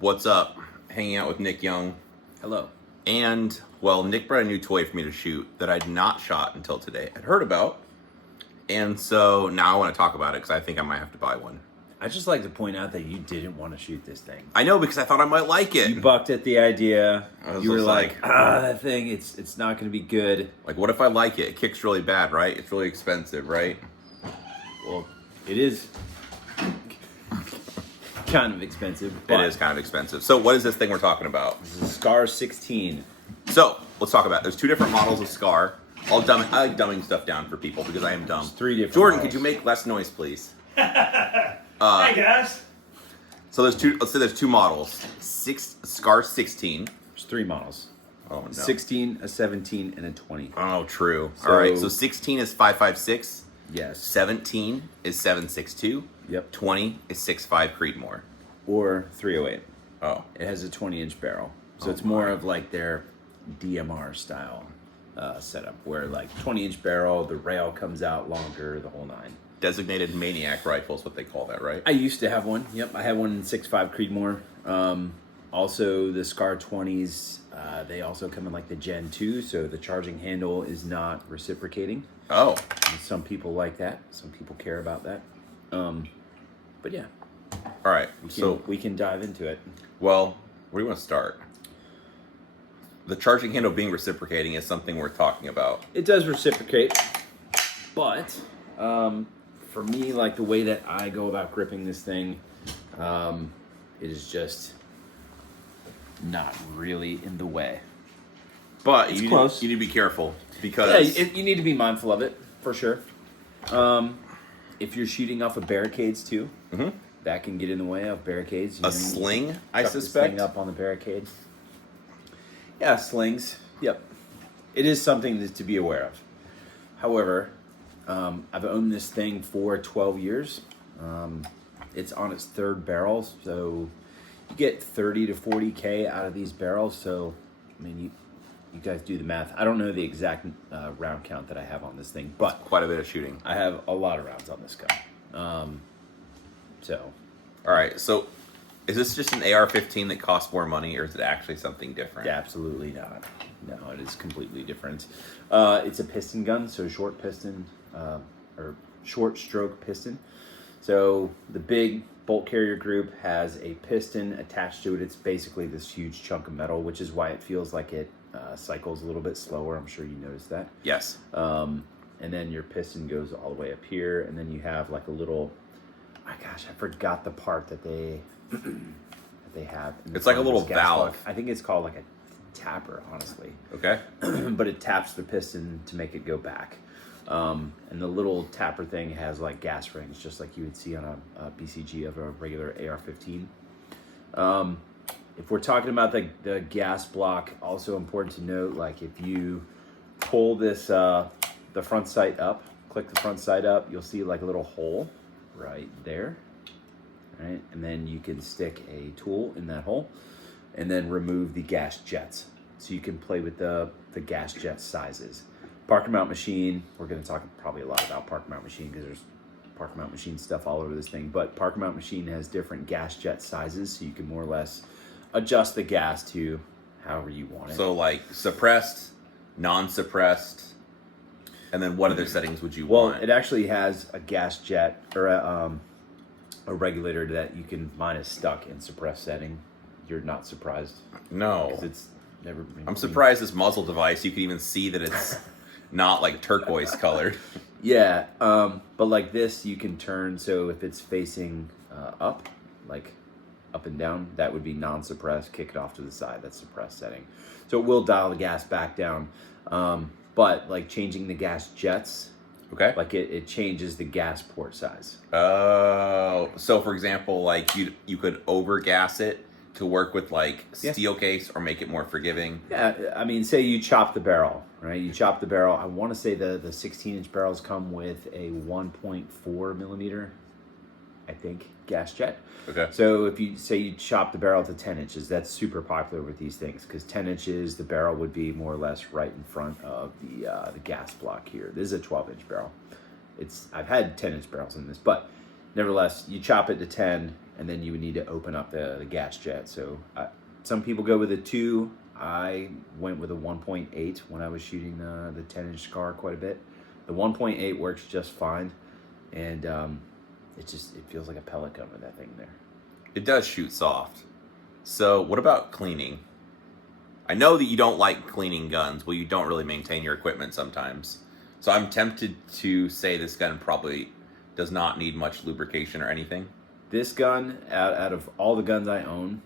What's up? Hanging out with Nick Young. Hello. And, well, Nick brought a new toy for me to shoot that I'd not shot until today. I'd heard about. And so now I want to talk about it because I think I might have to buy one. I'd just like to point out that you didn't want to shoot this thing. I know, because I thought I might like it. You bucked at the idea. You were like, like, that thing, it's not going to be good. Like, what if I like it? It kicks really bad, right? It's really expensive, right? Well, it is kind of expensive. It is kind of expensive. So what is this thing we're talking about? This is Scar 16. So, let's talk about it. There's two different models of Scar. I like dumbing stuff down for people because I am dumb. There's three different Jordan, models. could you make less noise, please? Hey guys. So let's say there's two models. Scar 16. There's three models. Oh, no. 16, a 17, and a 20. Oh, true. So- All right, so 16 is 5.56. Yes. 17 is 7.62. Yep. 20 is 6.5 Creedmoor. Or 308. Oh. It has a 20-inch barrel. So Oh it's more my. of like their DMR style setup, where like 20-inch barrel, the rail comes out longer, the whole nine. Designated Maniac rifle is what they call that, right? I used to have one. Yep, I had one in 6.5 Creedmoor. Also, the Scar 20s, they also come in like the Gen 2, so the charging handle is not reciprocating. Oh. And some people like that. Some people care about that. But yeah, All right. we can dive into it. Well, where do you want to start? The charging handle being reciprocating is something worth talking about. It does reciprocate, but for me, like the way that I go about gripping this thing, it is just not really in the way. But It's you close. need to be careful because You need to be mindful of it, for sure. If you're shooting off of barricades too, that can get in the way of barricades. a sling, I Chuck the suspect. sling up on the barricade. Yeah, slings. Yep. It is something to be aware of. However, I've owned this thing for 12 years. It's on its third barrel, so you get 30 to 40K out of these barrels. So, I mean, you guys do the math. I don't know the exact round count that I have on this thing, but Quite a bit of shooting. I have a lot of rounds on this gun. All right, so is this just an AR-15 that costs more money, or is it actually something different? Absolutely not. No, it is completely different. It's a piston gun, so short piston, or short stroke piston. So the big bolt carrier group has a piston attached to it. It's basically this huge chunk of metal, which is why it feels like it cycles a little bit slower. I'm sure you noticed that. Yes. And then your piston goes all the way up here, and then you have like a little, oh gosh, I forgot the part that they have. It's like a little gas valve. plug. I think it's called like a tapper, honestly. Okay. But it taps the piston to make it go back. And the little tapper thing has like gas rings, just like you would see on a BCG of a regular AR-15. If we're talking about the gas block, also important to note, like if you pull this, the front sight up, click the front sight up, you'll see like a little hole right there. Right? And then you can stick a tool in that hole and then remove the gas jets. So you can play with the gas jet sizes. Parker mount machine, we're going to talk probably a lot about Parker mount machine because there's Parker mount machine stuff all over this thing. But Parker mount machine has different gas jet sizes, so you can more or less adjust the gas to however you want it. So like suppressed, non-suppressed, and then what other settings would you want? Well, it actually has a gas jet or a regulator that you can, mine is stuck in suppressed setting. You're not surprised? No. Because it's never been I'm surprised this muzzle device, you can even see that it's not like turquoise colored. Yeah, but like this, you can turn, so if it's facing up, like up and down, that would be non-suppressed, kick it off to the side, that's suppressed setting. So it will dial the gas back down, but like changing the gas jets, Okay. like it changes the gas port size. Oh, so for example, like you could overgas it to work with like steel case or make it more forgiving. Yeah, I mean, say you chop the barrel, right? You chop the barrel. I want to say the 16-inch barrels come with a 1.4 millimeter, I think, gas jet. Okay. So if you say you chop the barrel to 10 inches, that's super popular with these things because 10 inches, the barrel would be more or less right in front of the gas block here. This is a 12-inch barrel. I've had 10-inch barrels in this, but nevertheless, you chop it to 10, and then you would need to open up the gas jet. So some people go with a 2. I went with a 1.8 when I was shooting the 10-inch scar quite a bit. The 1.8 works just fine, and it feels like a pellet gun with that thing there. It does shoot soft. So what about cleaning? I know that you don't like cleaning guns. Well, you don't really maintain your equipment sometimes. So I'm tempted to say this gun probably does not need much lubrication or anything. This gun, out of all the guns I own,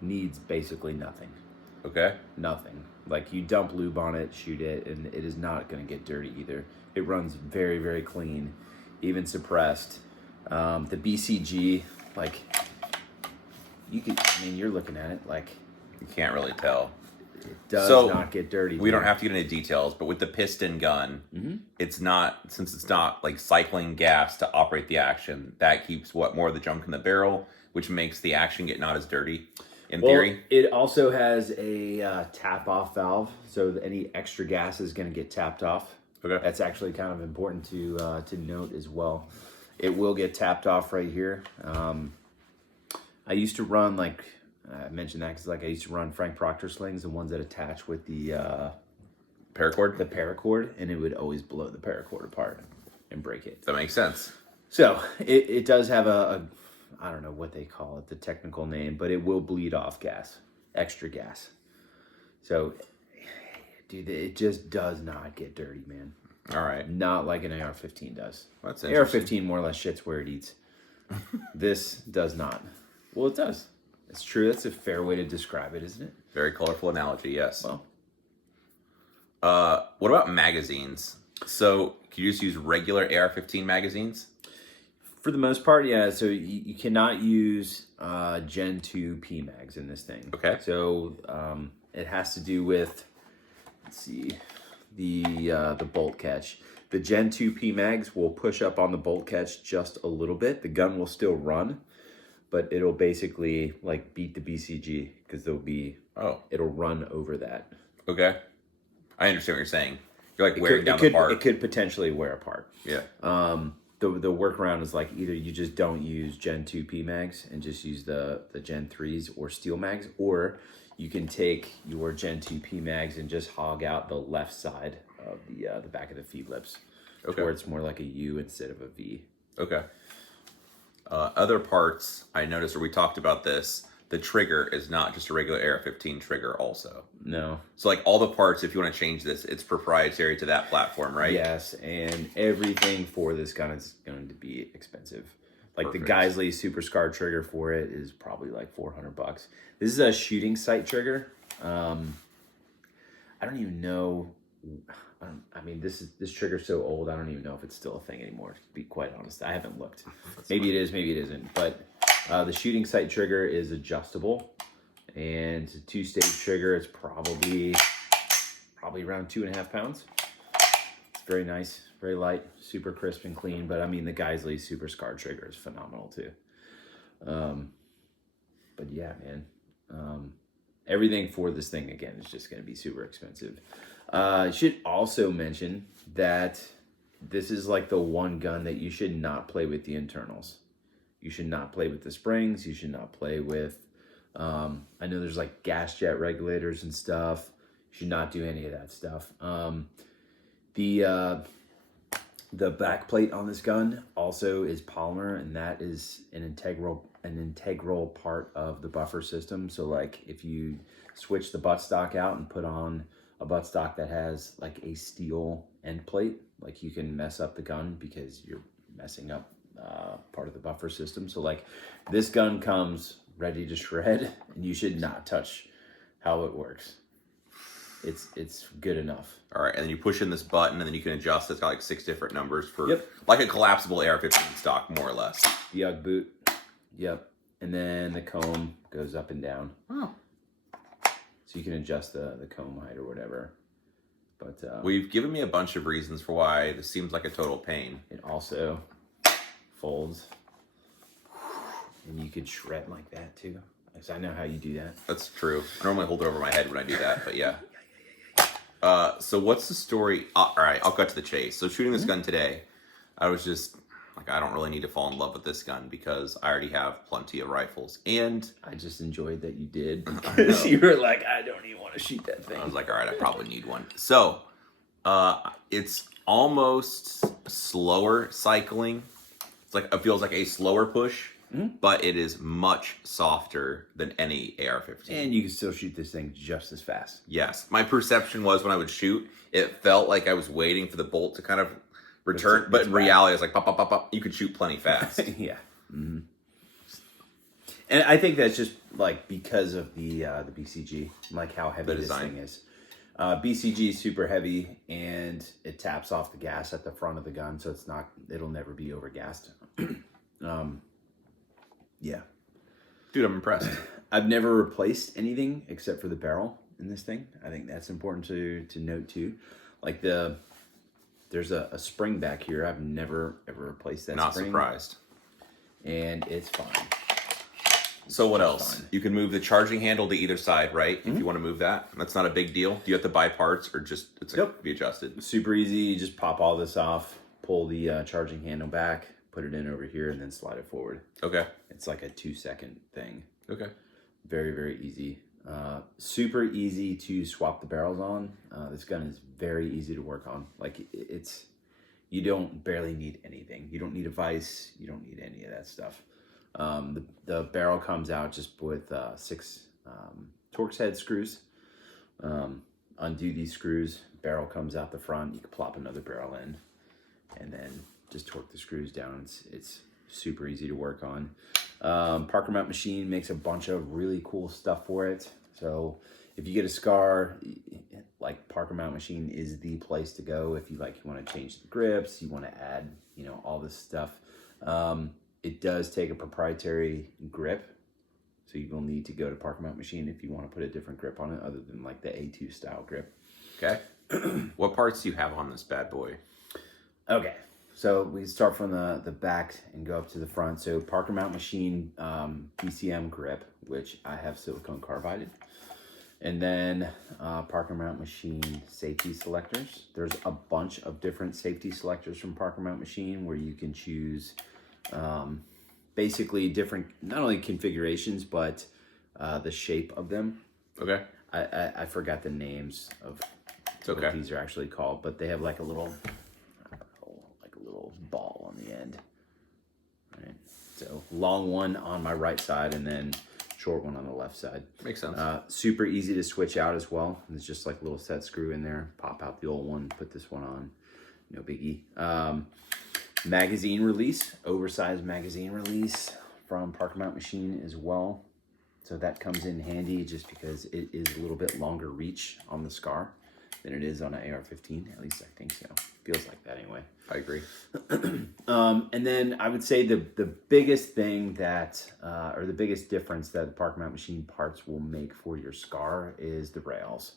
needs basically nothing. Okay. Nothing. Like, you dump lube on it, shoot it, and it is not going to get dirty either. It runs very, very clean, even suppressed. The BCG, like, you're looking at it, like, You can't really tell. it does not get dirty. We don't have to get into details, but with the piston gun, it's not, since it's not like cycling gas to operate the action, that keeps more of the junk in the barrel, which makes the action get not as dirty. In theory, it also has a tap-off valve, so any extra gas is going to get tapped off. Okay. That's actually kind of important to note as well. It will get tapped off right here. I used to run, like, I mentioned that because, like, I used to run Frank Proctor slings, the ones that attach with the paracord. The paracord, and it would always blow the paracord apart and break it. That makes sense. So it does have a I don't know what they call it, the technical name, but it will bleed off gas, extra gas. So, dude, it just does not get dirty, man. All right. Not like an AR-15 does. That's interesting. AR-15 more or less shits where it eats. This does not. Well, it does. It's true. That's a fair way to describe it, isn't it? Very colorful analogy, yes. Well, what about magazines? So, can you just use regular AR-15 magazines? for the most part, yeah. So you cannot use Gen 2 PMags in this thing. Okay. So it has to do with, let's see, the bolt catch. The Gen 2 PMags will push up on the bolt catch just a little bit. The gun will still run, but it'll basically like beat the BCG because it'll run over that. Okay. I understand what you're saying. You're like wearing down the part. It could potentially wear apart. Yeah. The workaround is like either you just don't use Gen 2 PMags and just use the Gen 3s or steel mags, or you can take your Gen 2 PMags and just hog out the left side of the back of the feed lips, Okay. where it's more like a U instead of a V. Okay. Other parts I noticed, or we talked about this, the trigger is not just a regular AR-15 trigger also. No. So like all the parts, if you want to change this, it's proprietary to that platform, right? Yes, and everything for this gun is going to be expensive. Like Perfect. the Geisley Super Scar trigger for it is probably like $400. This is a shooting sight trigger. I don't even know. This trigger's so old, I don't even know if it's still a thing anymore, to be quite honest. I haven't looked. Maybe it is, maybe it isn't. But the shooting sight trigger is adjustable, and it's a 2-stage trigger. It's probably around 2.5 pounds. It's very nice, very light, super crisp and clean. But I mean, the Geisley Super Scar trigger is phenomenal too. But yeah, man, everything for this thing again is just going to be super expensive. I should also mention that this is like the one gun that you should not play with the internals. You should not play with the springs. You should not play with, I know there's like gas jet regulators and stuff. You should not do any of that stuff. The back plate on this gun also is polymer, and that is an integral part of the buffer system. So like if you switch the buttstock out and put on a buttstock that has like a steel end plate, like you can mess up the gun because you're messing up part of the buffer system. So like this gun comes ready to shred, and you should not touch how it works. It's good enough. All right, and then you push in this button, and then you can adjust. It's got like 6 different numbers for Yep. like a collapsible AR-15 stock, more or less. The UGG boot. Yep. And then the comb goes up and down. Oh. So you can adjust the comb height or whatever. But Well, you've given me a bunch of reasons for why this seems like a total pain. it also folds. And you could shred like that too. Because I know how you do that. That's true. I normally hold it over my head when I do that, but yeah. So what's the story? All right, I'll cut to the chase. So shooting this gun today, I was just Like, I don't really need to fall in love with this gun because I already have plenty of rifles. And I just enjoyed that you did because you were like, I don't even want to shoot that thing. I was like, all right, I probably need one. So, it's almost slower cycling. It's like, it feels like a slower push, but it is much softer than any AR-15. And you can still shoot this thing just as fast. Yes. My perception was when I would shoot, it felt like I was waiting for the bolt to kind of return, but in reality, I was like, pop, pop, pop, pop. You could shoot plenty fast. Yeah. Mm-hmm. And I think that's just like because of the BCG, like how heavy this thing is. BCG is super heavy, and it taps off the gas at the front of the gun, so it'll never be overgassed. Yeah. Dude, I'm impressed. I've never replaced anything except for the barrel in this thing. I think that's important to note too. Like there's a spring back here. I've never ever replaced that Not spring. surprised. And it's fine. So what else? You can move the charging handle to either side, right? If you want to move that. That's not a big deal. Do you have to buy parts or just it's like be adjusted? Super easy. You just pop all this off, pull the charging handle back, put it in over here, and then slide it forward. Okay. It's like a 2-second thing. Okay. Very, very easy. Super easy to swap the barrels on. This gun is very easy to work on. Like you don't barely need anything. You don't need a vise. You don't need any of that stuff. The barrel comes out just with 6 Torx head screws. Undo these screws. Barrel comes out the front. You can plop another barrel in, and then just torque the screws down. It's super easy to work on. Parker Mount Machine makes a bunch of really cool stuff for it. So if you get a SCAR, like Parker Mount Machine is the place to go. If you want to change the grips, you want to add, all this stuff. It does take a proprietary grip, so you will need to go to Parker Mount Machine if you want to put a different grip on it other than like the A2 style grip. Okay. What parts do you have on this bad boy? Okay, so we can start from the back and go up to the front. So Parker Mount Machine BCM grip, which I have silicone carbided. And then Parker Mount Machine safety selectors. There's a bunch of different safety selectors from Parker Mount Machine where you can choose basically different, not only configurations, but the shape of them. Okay. I forgot the names of what these are actually called, but they have like a little ball on the end. Right. So long one on my right side and then short one on the left side. Makes sense. Super easy to switch out as well. There's just like a little set screw in there. Pop out the old one, put this one on. No biggie. Magazine release, oversized magazine release from Parker Mount Machine as well. So that comes in handy just because it is a little bit longer reach on the SCAR than it is on an AR-15. At least I think so. Feels like that anyway. I agree. And then I would say the biggest thing that, or the biggest difference that the Parker Mount Machine parts will make for your SCAR is the rails.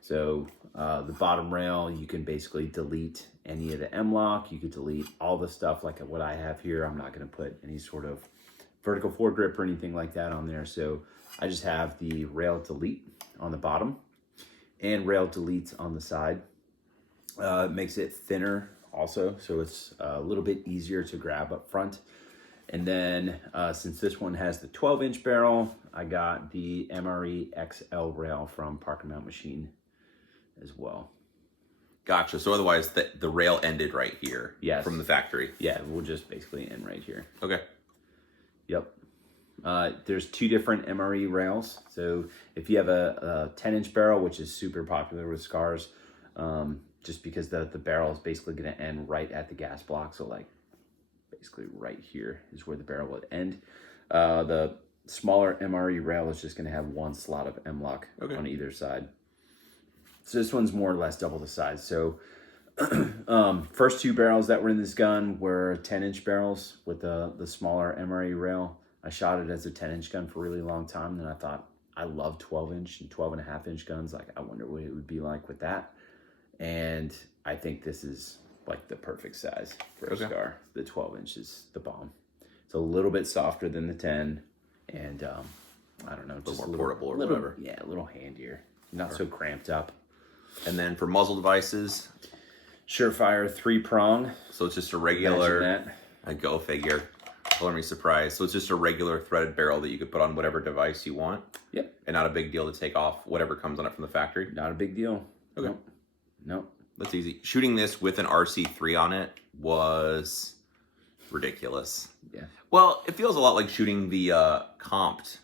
So the bottom rail, you can basically delete any of the M-lock. You could delete all the stuff like what I have here. I'm not going to put any sort of vertical foregrip or anything like that on there. So I just have the rail delete on the bottom and rail delete on the side. It makes it thinner also, so it's a little bit easier to grab up front. And then since this one has the 12-inch barrel, I got the MRE XL rail from Parker Mount Machine as well. Gotcha. So otherwise, the rail ended right here. Yes. From the factory. Yeah, we'll just basically end right here. Okay. Yep. There's 2 different MRE rails. So if you have a 10-inch barrel, which is super popular with SCARs, just because the barrel is basically going to end right at the gas block. So like basically right here is where the barrel would end. The smaller MRE rail is just going to have 1 slot of M-lock on either side. So this one's more or less double the size. So first 2 barrels that were in this gun were 10-inch barrels with the smaller MRE rail. I shot it as a 10-inch gun for a really long time. And then I thought, I love 12-inch and 12.5-inch guns. Like, I wonder what it would be like with that. And I think this is like the perfect size for a SCAR. The 12-inch is the bomb. It's a little bit softer than the 10. And I don't know, just a little more portable or whatever. Yeah, a little handier. Not so cramped up. And then for muzzle devices, Surefire 3-prong. so it's just a regular A go figure. Color me surprised. So it's just a regular threaded barrel that you could put on whatever device you want. Yep. And not a big deal to take off whatever comes on it from the factory. Not a big deal. Okay. Nope. That's easy. Shooting this with an RC3 on it was ridiculous. Yeah. Well, it feels a lot like shooting the comped,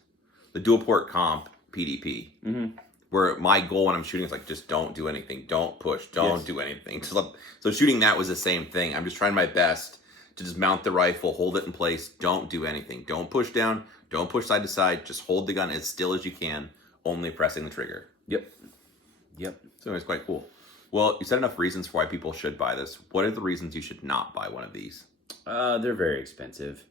the dual port comp PDP. Mm-hmm. Where my goal when I'm shooting is like, just don't do anything. Don't push. Don't do anything. So shooting that was the same thing. I'm just trying my best to just mount the rifle, hold it in place. Don't do anything. Don't push down. Don't push side to side. Just hold the gun as still as you can, only pressing the trigger. Yep. So it's quite cool. Well, you said enough reasons for why people should buy this. What are the reasons you should not buy one of these? They're very expensive.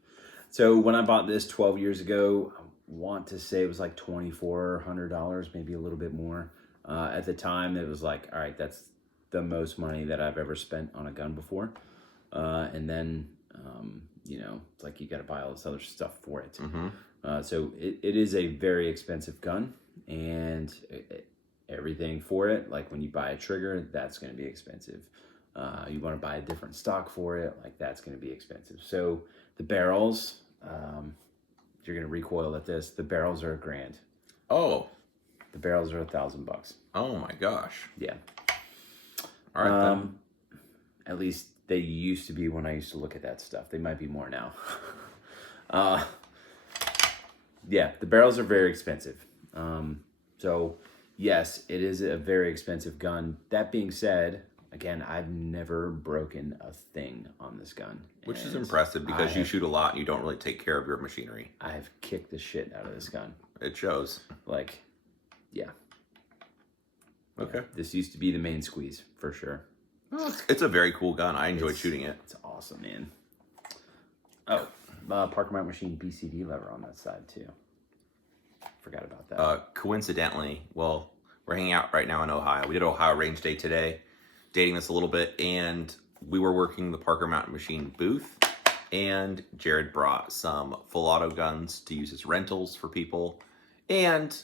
So when I bought this 12 years ago, I want to say it was like $2,400, maybe a little bit more. At the time, it was like, all right, that's the most money that I've ever spent on a gun before. And then, it's like you got to buy all this other stuff for it. Mm-hmm. So it is a very expensive gun, and everything for it, like when you buy a trigger, that's going to be expensive. You want to buy a different stock for it, like that's going to be expensive. So the barrels, you're going to recoil at this. The barrels are $1,000. Oh. The barrels are $1,000. Oh my gosh. Yeah. All right. Then. At least they used to be when I used to look at that stuff. They might be more now. Yeah, the barrels are very expensive. So yes, it is a very expensive gun. That being said, again, I've never broken a thing on this gun. Which is impressive because you shoot a lot and you don't really take care of your machinery. I've kicked the shit out of this gun. It shows. Like, yeah. Okay. This used to be the main squeeze, for sure. Well, it's a very cool gun. I enjoyed shooting it. It's awesome, man. Oh, Parker Mount Machine BCD lever on that side, too. Forgot about that. Coincidentally, well, we're hanging out right now in Ohio. We did Ohio Range Day today, dating this a little bit, and we were working the Parker Mountain Machine booth, and Jared brought some full auto guns to use as rentals for people. And,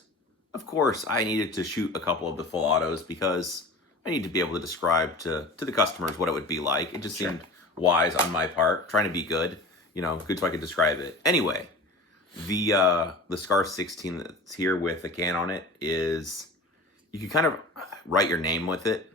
of course, I needed to shoot a couple of the full autos because I need to be able to describe to the customers what it would be like. It just seemed wise on my part, trying to be good, good so I could describe it. Anyway, the Scar 16 that's here with the can on it is, you can kind of write your name with it.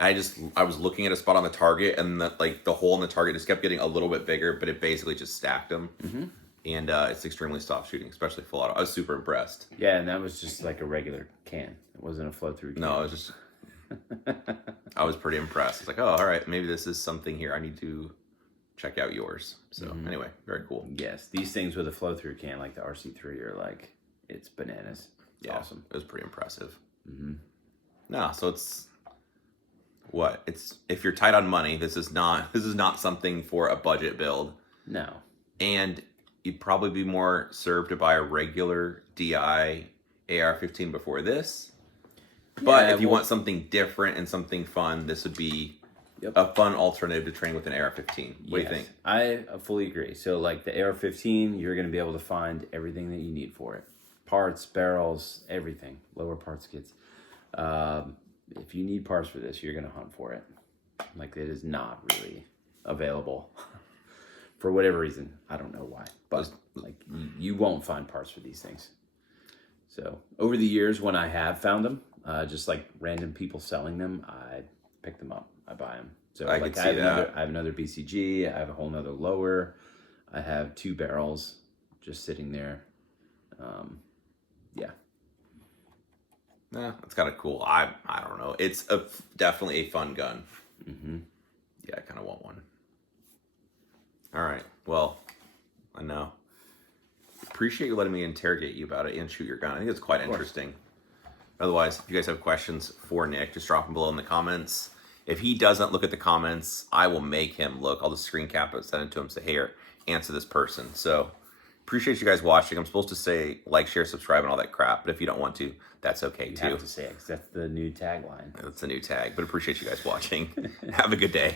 I was looking at a spot on the target, and the hole in the target just kept getting a little bit bigger, but it basically just stacked them. Mm-hmm. And it's extremely soft shooting, especially full auto. I was super impressed. Yeah, and that was just like a regular can. It wasn't a flow-through can. No, it was just... I was pretty impressed. It's like, oh, all right, maybe this is something here. I need to check out yours. So anyway, very cool. Yes, these things with a flow-through can, like the RC3, are like, it's bananas. It's awesome. It was pretty impressive. Mm-hmm. No, so it's... What? It's, if you're tight on money, this is not something for a budget build. No. And you'd probably be more served to buy a regular DI AR-15 before this. But if you want something different and something fun, this would be a fun alternative to train with an AR-15. What do you think? I fully agree. So like the AR-15, you're going to be able to find everything that you need for it. Parts, barrels, everything. Lower parts kits. If you need parts for this, you're going to hunt for it. Like, it is not really available for whatever reason. I don't know why. But like, you won't find parts for these things. So over the years, when I have found them, just like random people selling them, I pick them up. I buy them. So I like, can see that. I have another BCG. I have a whole nother lower. I have 2 barrels just sitting there. Yeah. Yeah, it's kind of cool. I don't know. It's definitely a fun gun. Mm-hmm. Yeah, I kind of want one. All right. Well, I know. Appreciate you letting me interrogate you about it and shoot your gun. I think it's quite interesting. Otherwise, if you guys have questions for Nick, just drop them below in the comments. If he doesn't look at the comments, I will make him look. I'll just screen cap it, send it to him, say, hey, here, answer this person. So appreciate you guys watching. I'm supposed to say like, share, subscribe, and all that crap, but if you don't want to, that's okay too. You have to say it, 'cause that's the new tagline. That's the new tag, but appreciate you guys watching. Have a good day.